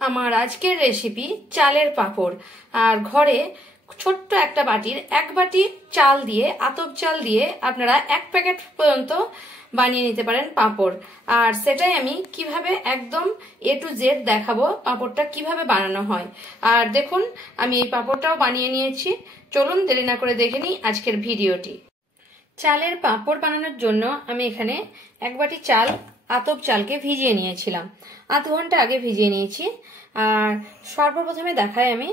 আমার আজকের রেসিপি চালের পাঁপড়। আর ঘরে ছোট্ট একটা বাটির 1 বাটি চাল দিয়ে, আতপ চাল দিয়ে আপনারা 1 প্যাকেট পর্যন্ত বানিয়ে নিতে পারেন পাঁপড়। আর সেটাই আমি কিভাবে একদম A to Z দেখাবো পাঁপড়টা কিভাবে বানানো হয়। আর দেখুন আমি এই পাঁপড়টাও বানিয়ে নিয়েছি। চলুন দেরি না করে দেখে নিই আজকের ভিডিওটি। চালের পাঁপড় বানানোর জন্য আমি এখানে 1 বাটি চাল, আতপ চালকে ভিজিয়ে নিয়েছিলাম। আধ ঘন্টা আগে ভিজিয়ে নিয়েছি। আর সর্বপ্রথমে দেখাই আমি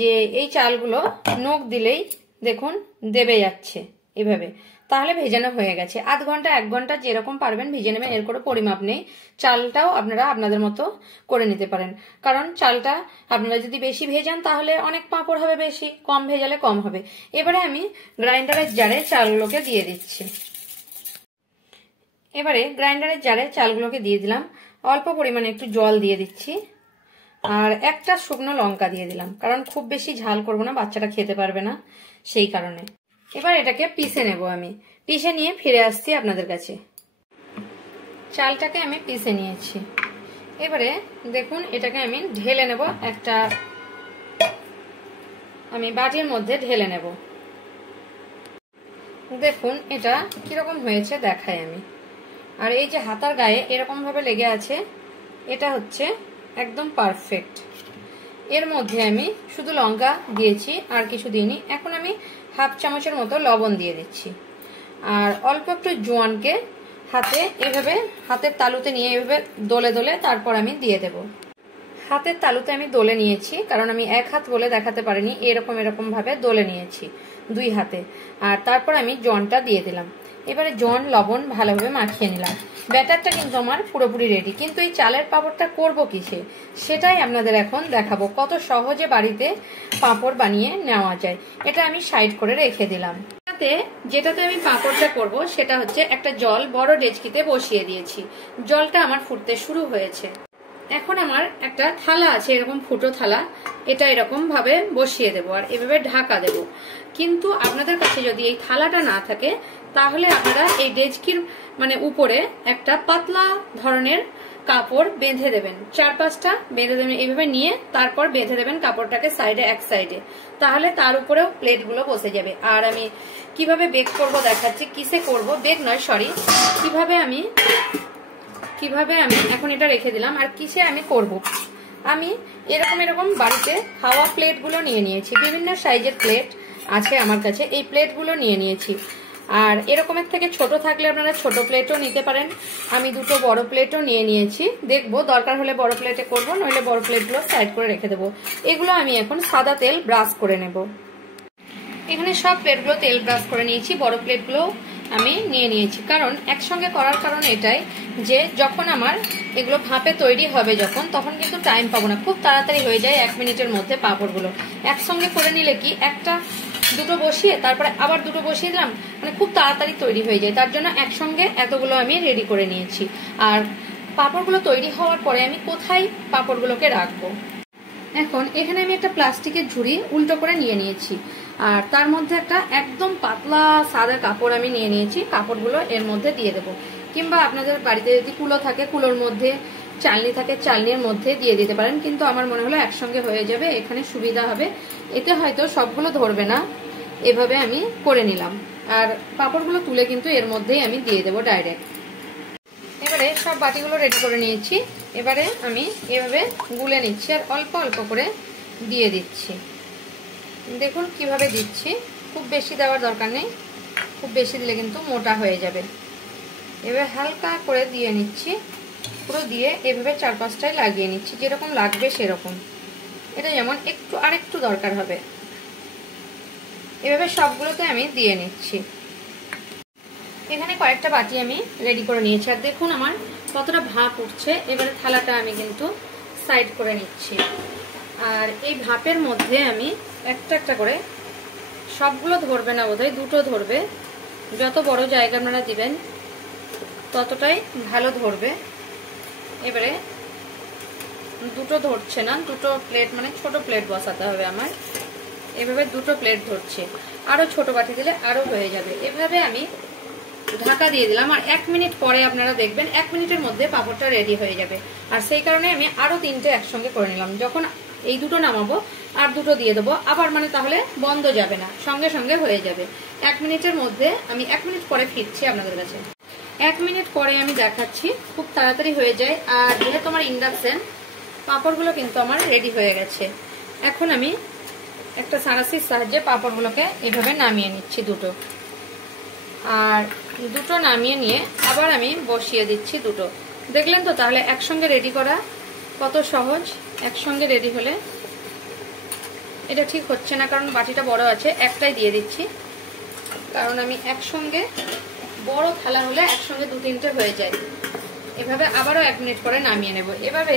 যে এই চালগুলো নখ দিলেই দেখুন দেবে যাচ্ছে এভাবে, তাহলে ভেজানো হয়ে গেছে। আধ ঘন্টা 1 ঘন্টা যেরকম পারবেন ভিজে নেবেন, এর কোনো পরিমাপ নেই। চালটাও আপনারা আপনাদের মতো করে নিতে পারেন, কারণ চালটা আপনারা যদি বেশি ভেজান তাহলে অনেক পাঁপড় হবে বেশি, কম ভেজালে কম হবে। এবারে আমি গ্রাইন্ডারের জারে চালগুলোকে দিয়ে দিচ্ছি। এবারে গ্রাইন্ডারের জারে চালগুলোকে দিয়ে দিলাম। অল্প পরিমাণে একটু জল দিয়ে দিচ্ছি আর একটা শুকনো লঙ্কা দিয়ে দিলাম, কারণ খুব বেশি ঝাল করব না, বাচ্চাটা খেতে পারবে না সেই কারণে। এবার এটাকে পিষে নেব। আমি পিষে নিয়ে ফিরে আসছি আপনাদের কাছে। চালটাকে আমি পিষে নিয়েছি। এবারে দেখুন এটাকে আমি ঢেলে নেব, একটা আমি বাটির মধ্যে ঢেলে নেব। দেখুন এটা কিরকম হয়েছে দেখাই আমি। আর এই যে হাতার গায়ে এরকম ভাবে লেগে আছে, এটা হচ্ছে একদম পারফেক্ট। এর মধ্যে আমি শুধু লঙ্কা দিয়েছি আর কিছু দিইনি। এখন আমি হাফ চামচের মতো লবণ দিয়ে দিচ্ছি আর অল্প একটু জোয়ানকে হাতে এভাবে হাতের তালুতে নিয়ে এভাবে দোলে দোলে তারপর আমি দিয়ে দেব। হাতের তালুতে আমি দোলে নিয়েছি, কারণ আমি 1 হাত বলে দেখাতে পারিনি, এরকম ভাবে দোলে নিয়েছি 2 হাতে। আর তারপর আমি জোয়ানটা দিয়ে দিলাম। এবারে জোয়ান লবণ ভালোভাবে মাখিয়ে নিলাম। ব্যাটারটা কিন্তু আমার পুরোপুরি রেডি। কিন্তু এই চালের পাঁপড়টা করবো কিসে সেটাই আপনাদের এখন দেখাবো, কত সহজে বাড়িতে পাঁপড় বানিয়ে নেওয়া যায়। এটা আমি সাইড করে রেখে দিলাম। যেটাতে আমি পাঁপড়টা করব সেটা হচ্ছে একটা জল বড় ডেচকিতে বসিয়ে দিয়েছি। জলটা আমার ফুটতে শুরু হয়েছে। এখন আমার একটা থালা আছে, এরকম ফুটো থালা, এটা এরকম ভাবে বসিয়ে দেবো আর এভাবে ঢাকা দেব। কিন্তু আপনাদের কাছে যদি এই থালাটা না থাকে তাহলে আপনারা এই ডেচকির উপরে একটা পাতলা ধরনের কাপড় বেঁধে দেবেন, 4-5টা বেঁধে দেবেন। এইভাবে নিয়ে তারপর বেঁধে দেবেন কাপড়টাকে সাইডে, এক সাইডে, তাহলে তার উপরেও প্লেটগুলো বসে যাবে। আর আমি কিভাবে বেক করব দেখাচ্ছি। কিসে করব, বেক নয় সরি, কিভাবে আমি এখন এটা রেখে দিলাম। আর কিসে আমি করব, আমি এরকম বাড়িতে হাওয়া প্লেটগুলো নিয়ে নিয়েছি। বিভিন্ন সাইজের প্লেট আছে আমার কাছে, এই প্লেটগুলো নিয়ে নিয়েছি। আর এরকমের থেকে ছোট থাকলে আপনারা ছোট প্লেটও নিতে পারেন। আমি 2টো বড় প্লেটও নিয়ে নিয়েছি। দেখবো দরকার হলে বড় প্লেটে করবো, নইলে বড় প্লেটগুলো সাইড করে রেখে দেবো। এগুলো আমি এখন সাদা তেল ব্রাশ করে নেব। এখানে সব প্লেটগুলো তেল ব্রাশ করে নিয়েছি, বড় প্লেটগুলো আমি নিয়ে নিয়েছি। কারণ একসঙ্গে করার কারণ এটাই যে যখন আমার এগুলো ভাপে তৈরি হবে তখন কিন্তু টাইম পাবো না, খুব তাড়াতাড়ি হয়ে যায় 1 মিনিটের মধ্যে পাঁপড়গুলো। একসঙ্গে করে নিলে কি 1-2টো বসিয়ে তারপরে আবার 2টো বসিয়ে দিলাম, খুব তাড়াতাড়ি তৈরি হয়ে যায়। তার জন্য একসঙ্গে এতগুলো আমি রেডি করে নিয়েছি। আর পাঁপড়গুলো তৈরি হওয়ার পরে আমি কোথায় পাঁপড়গুলোকে রাখবো, এখন এখানে আমি একটা প্লাস্টিকের ঝুড়ি উল্টো করে নিয়ে নিয়েছি। আর তার মধ্যে একটা একদম পাতলা সাদা কাপড় আমি নিয়ে নিয়েছি। কাপড়গুলো এর মধ্যে দিয়ে দেবো, কিংবা আপনাদের বাড়িতে যদি কুলো থাকে কুলোর মধ্যে, চালনি থাকে চালনির মধ্যে দিয়ে দিতে পারেন। কিন্তু আমার মনে হলো একসঙ্গে হয়ে যাবে, এখানে সুবিধা হবে, এতে হয়তো সবগুলো ধরবে না। এভাবে আমি করে নিলাম। আর পাঁপড়গুলো তুলে কিন্তু এর মধ্যেই আমি দিয়ে দেবো ডাইরেক্ট। এবারে সব বাটিগুলো রেডি করে নিয়েছি। এবারে আমি এভাবে গুলে নিচ্ছি আর অল্প অল্প করে দিয়ে দিচ্ছি। দেখুন কিভাবে দিচ্ছি, খুব বেশি দেওয়ার দরকার নেই, খুব বেশি দিলে কিন্তু মোটা হয়ে যাবে। এবার হালকা করে দিয়ে নিচ্ছি, পুরো দিয়ে এভাবে 4-5টায় লাগিয়ে নিচ্ছি, যেরকম লাগবে সেরকম। এটা যেমন আরেকটু দরকার হবে, এভাবে সবগুলোতে আমি দিয়ে নিচ্ছি। এখানে কয়েকটা বাটি আমি রেডি করে নিয়েছি। আর দেখুন আমার কতটা ভাপ উঠছে। এবারে থালাটা আমি কিন্তু সাইড করে নিচ্ছি। আর এই ভাপের মধ্যে আমি একটা করে, সবগুলো ধরবে না বোধহয়, 2টো ধরবে। যত বড় জায়গা আপনারা দিবেন ততটাই ভালো ধরবে। এবারে 2টো ধরছে না, 2টো প্লেট ছোট প্লেট বসাতে হবে আমার। এভাবে 2টো প্লেট ধরছে, আরো ছোট বাটি দিলে আরো হয়ে যাবে। এভাবে আমি ঢাকা দিয়ে দিলাম। আর 1 মিনিট পরে আপনারা দেখবেন 1 মিনিটের মধ্যে পাঁপড়টা রেডি হয়ে যাবে। আর সেই কারণে আমি আরো 3টে একসঙ্গে করে নিলাম। যখন এই দুটো নামাবো আর দুটো দিয়ে দেবো আবার, মানে তাহলে বন্ধ যাবে না, সঙ্গে সঙ্গে হয়ে যাবে। 1 মিনিটের মধ্যে, আমি 1 মিনিট পরে ফিরছি আপনাদের কাছে। 1 মিনিট পরে আমি দেখাচ্ছি, খুব তাড়াতাড়ি হয়ে যায়। আর যেহেতু আমার ইন্ডাকশন, পাঁপড়গুলো কিন্তু আমার রেডি হয়ে গেছে। এখন আমি একটা সাঁড়াশির সাহায্যে পাঁপড়গুলোকে এভাবে নামিয়ে নিচ্ছি দুটো। আর দুটো নামিয়ে নিয়ে আবার আমি বসিয়ে দিচ্ছি দুটো। দেখলেন তো তাহলে একসঙ্গে রেডি করা কত সহজ। একসঙ্গে রেডি হলে এটা ঠিক হচ্ছে না, কারণ বাটিটা বড় আছে, একটাই দিয়ে দিচ্ছি। কারণ আমি একসঙ্গে, বড় থালা হলে একসঙ্গে 2-3টে হয়ে যায়। এভাবে আবারও 1 মিনিট পরে নামিয়ে নেব। এভাবে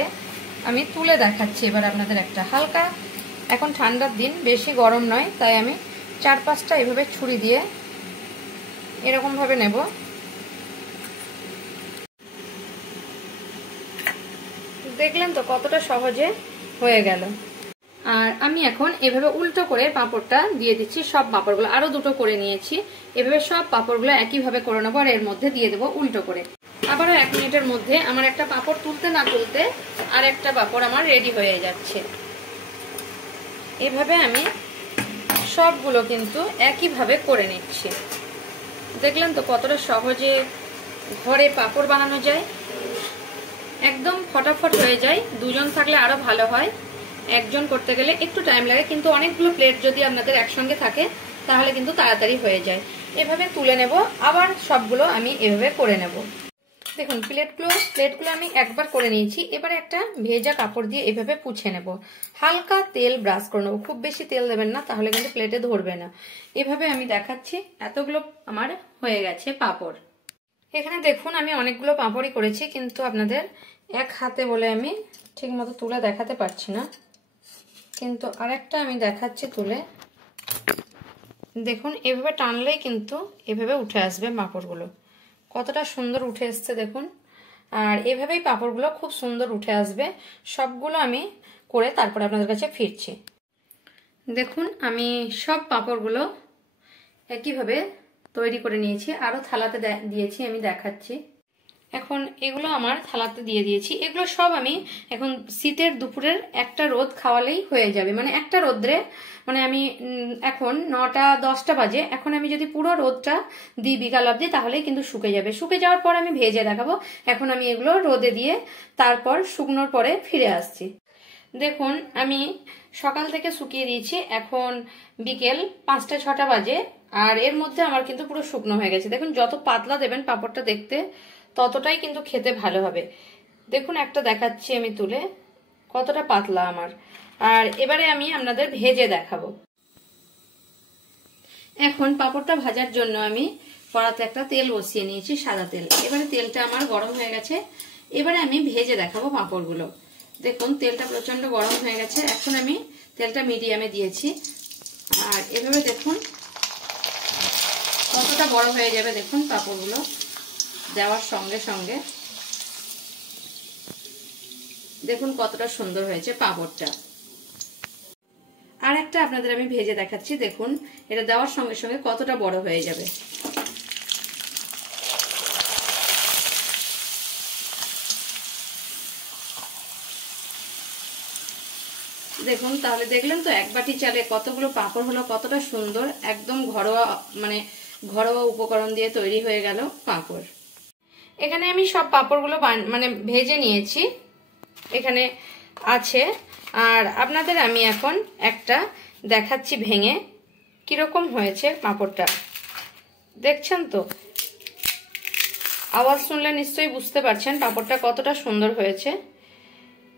আমি তুলে দেখাচ্ছি এবার আপনাদের একটা হালকা, এখন ঠান্ডার দিন, বেশি গরম নয়, তাই আমি 4-5টা এভাবে ছুরি দিয়ে এরকম ভাবে নেব। দেখলেন তো কতটা সহজে হয়ে গেল। আর আমি এখন এভাবে উল্টো করে পাঁপড়টা দিয়ে দিচ্ছি। সব পাঁপড়গুলো আরো দুটো করে নিয়েছি, এভাবে সব পাঁপড়গুলো একইভাবে করে নেবো। আর এর মধ্যে দিয়ে দেবো উল্টো করে। আবারও 1 মিনিটের মধ্যে আমার একটা পাঁপড় তুলতে না তুলতে আর একটা পাঁপড় আমার রেডি হয়ে যাচ্ছে। এভাবে আমি সবগুলো কিন্তু একইভাবে করে নিচ্ছি। দেখলেন তো কতটা সহজে ঘরে পাঁপড় বানানো যায়, একদম ফটাফট হয়ে যায়। দুজন থাকলে আরো ভালো হয়, একজন করতে গেলে একটু টাইম লাগে, কিন্তু অনেকগুলো প্লেট যদি আপনাদের একসঙ্গে থাকে তাহলে কিন্তু তাড়াতাড়ি হয়ে যায়। এভাবে তুলে নেব, আবার সবগুলো আমি এভাবে করে নেব। দেখুন প্লেটগুলো আমি একবার করে নিয়েছি। এবারে একটা ভেজা কাপড় দিয়ে এভাবে পুছে নেব। হালকা তেল ব্রাশ করে নেব, খুব বেশি তেল দেবেন না, তাহলে কিন্তু প্লেটে ধরবে না। এভাবে আমি দেখাচ্ছি। এতগুলো আমার হয়ে গেছে পাঁপড়। এখানে দেখুন আমি অনেকগুলো পাঁপড়ই করেছি, কিন্তু আপনাদের এক হাতে বলে আমি ঠিক মতো তুলে দেখাতে পারছি না, কিন্তু আরেকটা আমি দেখাচ্ছি তুলে। দেখুন এভাবে টানলেই কিন্তু এভাবে উঠে আসবে পাঁপড়গুলো। কতটা সুন্দর উঠে এসছে দেখুন। আর এভাবেই পাঁপড়গুলো খুব সুন্দর উঠে আসবে। সবগুলো আমি করে তারপর আপনাদের কাছে ফিরছি। দেখুন আমি সব পাঁপড়গুলো একইভাবে তৈরি করে নিয়েছি, আরো থালাতে দিয়েছি, আমি দেখাচ্ছি। এখন এগুলো আমার থালাতে দিয়ে দিয়েছি। এগুলো সব আমি এখন শীতের দুপুরের একটা রোদ খাওয়ালেই হয়ে যাবে, মানে একটা রোদ্রে, মানে আমি এখন 9টা-10টা বাজে, এখন আমি যদি পুরো রোদটা দিই বিকাল অবধি তাহলেই কিন্তু শুকে যাবে। শুকে যাওয়ার পর আমি ভেজে দেখাবো। এখন আমি এগুলো রোদে দিয়ে তারপর শুকনোর পরে ফিরে আসছি। দেখুন আমি সকাল থেকে শুকিয়ে দিয়েছি, এখন বিকেল 5টা-6টা বাজে, আর এর মধ্যে আমার কিন্তু পুরো শুকনো হয়ে গেছে। দেখুন যত পাতলা দেবেন পাঁপড়টা দেখতে ততটাই কিন্তু খেতে ভালো হবে। দেখুন একটা দেখাচ্ছি আমি তুলে, কতটা পাতলা আমার। আর এবারে আমি আপনাদের ভেজে দেখাবো। এখন পাঁপড়টা ভাজার জন্য আমি কড়াতে একটা তেল বসিয়ে নিয়েছি, সাদা তেল। এবারে তেলটা আমার গরম হয়ে গেছে, এবারে আমি ভেজে দেখাবো পাঁপড়গুলো। দেখুন তেলটা প্রচন্ড গরম হয়ে গেছে, এখন আমি তেলটা মিডিয়ামে দিয়েছি। আর এভাবে দেখুন কতটা বড় হয়ে যাবে, দেখুন পাঁপড়গুলো দেওয়ার সঙ্গে সঙ্গে দেখুন কতটা সুন্দর হয়েছে পাঁপড়টা। আর একটা আপনাদের আমি ভেজে দেখাচ্ছি। দেখুন এটা দেওয়ার সঙ্গে সঙ্গে কতটা বড় হয়ে যাবে। দেখুন তাহলে দেখলেন তো এক বাটি চালে কতগুলো পাঁপড় হলো, কতটা সুন্দর, একদম ঘরোয়া, মানে ঘরোয়া উপকরণ দিয়ে তৈরি হয়ে গেল পাঁপড়। এখানে আমি সব পাঁপড়গুলো মানে ভেজে নিয়েছি, এখানে আছে। আর আপনাদের আমি এখন একটা দেখাচ্ছি ভেঙে কিরকম হয়েছে পাঁপড়টা। দেখছেন তো, আওয়াজ শুনলে নিশ্চয়ই বুঝতে পারছেন পাঁপড়টা কতটা সুন্দর হয়েছে।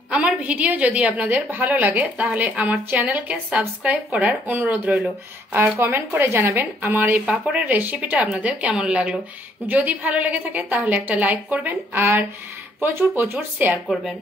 আমার ভিডিও যদি আপনাদের ভালো লাগে তাহলে আমার চ্যানেলকে সাবস্ক্রাইব করার অনুরোধ রইল। আর কমেন্ট করে জানাবেন আমার এই পাঁপড়ের রেসিপিটা আপনাদের কেমন লাগলো। যদি ভালো লেগে থাকে তাহলে একটা লাইক করবেন আর প্রচুর শেয়ার করবেন।